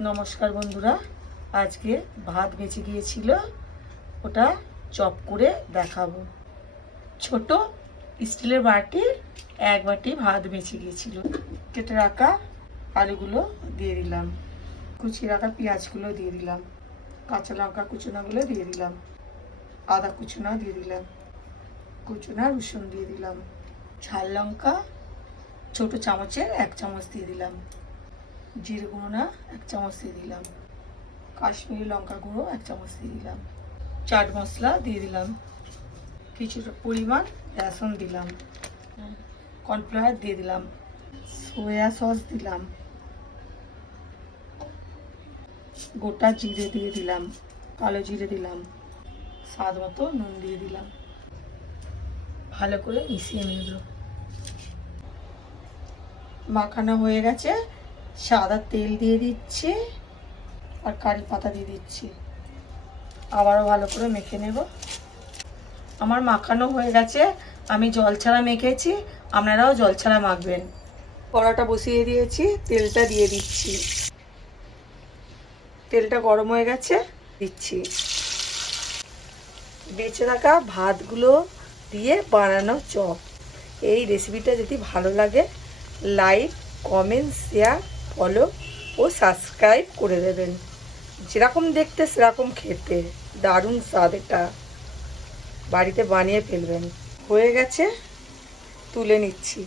নমস্কার বন্ধুরা। আজকে ভাত বেঁচে গিয়েছিল, ওটা চপ করে দেখাবো। ছোট স্টিলের বাটির এক বাটি ভাত বেঁচে গিয়েছিল। কেটে রাখা আলুগুলো দিয়ে দিলাম। কুচি রাখা পেঁয়াজগুলো দিয়ে দিলাম। কাঁচা লঙ্কা কুচুনাগুলো দিয়ে দিলাম। আদা কুচুনা দিয়ে দিলাম। কুচুনা, রসুন দিয়ে দিলাম। ঝাল লঙ্কা, ছোট চামচের এক চামচ দিয়ে দিলাম। জিরে গুঁড়ো না, এক চামচ দিয়ে দিলাম। কাশ্মীরি লঙ্কা গুঁড়ো, এক চামচ দিয়ে দিলাম। চাট মশলা দিয়ে দিলাম। কিছুটা পরিমাণ বেসন দিলাম। কর্নফ্লাওয়ার দিয়ে দিলাম। সোয়া সস দিলাম। গোটা জিরে দিয়ে দিলাম। কালো জিরে দিলাম। স্বাদ মতো নুন দিয়ে দিলাম। ভালো করে মিশিয়ে নিল। মাখানো হয়ে গেছে। সাদা তেল দিয়ে দিচ্ছি আর কারি পাতা দিয়ে দিচ্ছি। আবারও ভালো করে মেখে নেব। আমার মাখানো হয়ে গেছে। আমি জল ছাড়া মেখেছি। আপনারাও জল ছাড়া মাখবেন। কড়াটা বসিয়ে দিয়েছি। তেলটা দিয়ে দিচ্ছি। তেলটা গরম হয়ে গেছে। দিচ্ছি। বেঁচে রাখা ভাতগুলো দিয়ে বানানো চপ। এই রেসিপিটা যদি ভালো লাগে লাইক কমেন্ট শেয়ার ফলো ও সাবস্ক্রাইব করে দেবেন। যেরকম দেখতে সেরকম খেতে। দারুণ স্বাদ এটা। বাড়িতে বানিয়ে ফেলবেন। হয়ে গেছে। তুলে নিচ্ছি।